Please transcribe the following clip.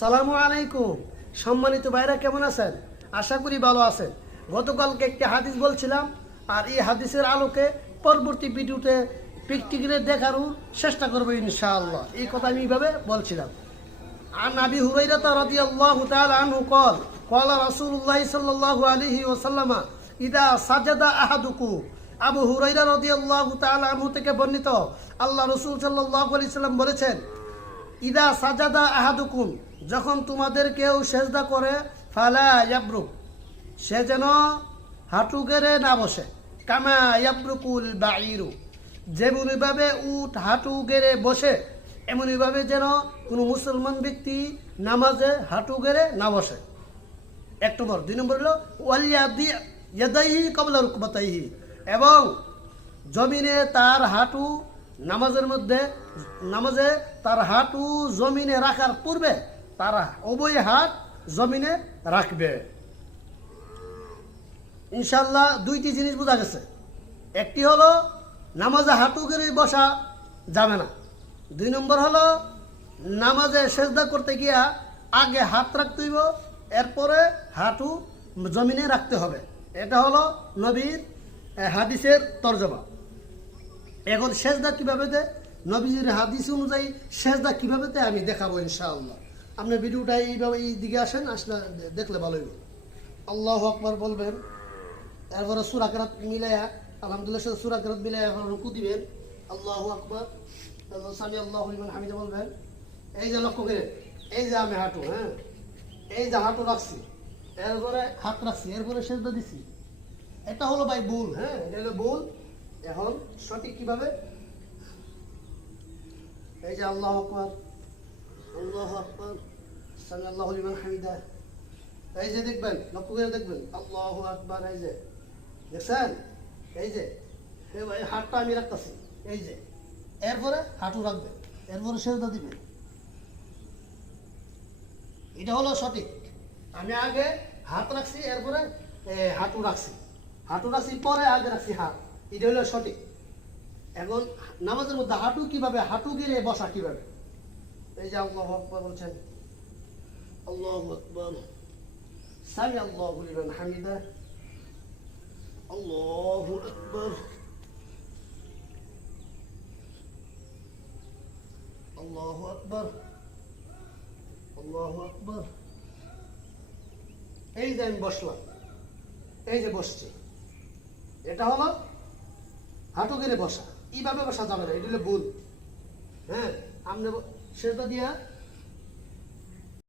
সালামু আলাইকুম। সম্মানিত ভাইরা, কেমন আছেন? আশা করি ভালো আছেন। গতকালকে একটি হাদিস বলছিলাম, আর এই হাদিসের আলোকে পরবর্তী ভিডিওতে প্র্যাকটিক্যালি দেখারও চেষ্টা করবো ইনশাআল্লাহ। এই কথা আমি এইভাবে বলছিলাম। عن أبي هريرة رضي الله تعالى عنه قال قال رسول الله صلى الله عليه وسلم إذا سجد أحدكم আবু হুরায়রা রাদিয়াল্লাহু তাআলা আনহু থেকে বর্ণিত, আল্লাহ রাসূল সাল্লাল্লাহু আলাইহি সাল্লাম বলেছেন, ইদা সাজাদা আহাদুকুম, যখন তোমাদের কেউ সেজদা করে, ফালা ইয়াবরুক, সে যেন হাঁটু গেড়ে না বসে, কামা ইয়াবরুকুল বাঈরু, যেমনভাবে উট হাঁটু গেড়ে বসে এমনইভাবে যেন কোনো মুসলমান ব্যক্তি নামাজে হাঁটু গেড়ে না বসে। এক নম্বর। দুই নম্বর হলো ওয়ালিয়াদি ইয়াদাইহি ক্বাবলা রুকবাতাইহি, এবং জমিনে তার হাঁটু নামাজে তার হাঁটু জমিনে রাখার পূর্বে তারা উভয় হাত জমিনে রাখবে। ইনশাআল্লাহ দুইটি জিনিস বোঝা গেছে। একটি হলো নামাজে হাঁটু গেড়ে বসা যাবে না। দুই নম্বর হলো নামাজে সেজদা করতে গিয়া আগে হাত রাখতে হইব, এরপরে হাঁটু জমিনে রাখতে হবে। এটা হলো নবীর হাদিসের তরজমা। এখন সেজদা কিভাবে দেয়, নবীজির হাদিস অনুযায়ী সেজদা কিভাবে দেয় আমি দেখাবো ইনশাআল্লাহ। আপনার ভিডিওটা এইভাবে এই দিকে আসেন, আসলে দেখলে ভালো হইব। আল্লাহু আকবার বলবেন, এরপরে সূরা কিরাত মিলাইয়া আলহামদুলিল্লাহ সাথে সূরা কিরাত মিলাইয়া রুকু দিবেন। আল্লাহু আকবার, সামি আল্লাহু লিমান হামিদা বলবেন। এই যে লক্ষ্য করে, এই যে আমি হাঁটু, হ্যাঁ, এই যে হাঁটু রাখছি, এরপরে হাত রাখছি, এরপরে সেজদা দিছি। এটা হলো ভাই ভুল, হ্যাঁ, এটা হলো ভুল। এখন সঠিক কিভাবে, এই যে আল্লাহু আকবার, আল্লাহু আকবার, সামি আল্লাহু লিমান হামিদা, এই যে দেখবেন, লক্ষ্য করে দেখবেন, আল্লাহু আকবার, এই যে দেখছেন, এই যে হাতটা আমি রাখতেছি, এই যে এরপরে হাঁটু রাখবেন, এরপরে সেজদা দিবেন। এটা হলো সঠিক। আমি আগে হাত রাখছি, এরপরে হাঁটু রাখছি, পরে আগে রাখছি হাত। এটা হলো সঠিক। এখন নামাজের মধ্যে হাঁটু কিভাবে, হাঁটু গেড়ে বসা কিভাবে, এই যে আল্লাহু আকবার বলছেন, আল্লাহু আকবার, সামি আল্লাহু লিমান হামিদা, আল্লাহু আকবার, আল্লাহু আকবার, আল্লাহু আকবার। এই যে আমি বসলাম, এই যে বসছি, এটা হলো হাঁটু গেড়ে বসা। এইভাবে বসা যাবে না, এটা হলো ভুল। হ্যাঁ, আপনি সেজদা দিয়া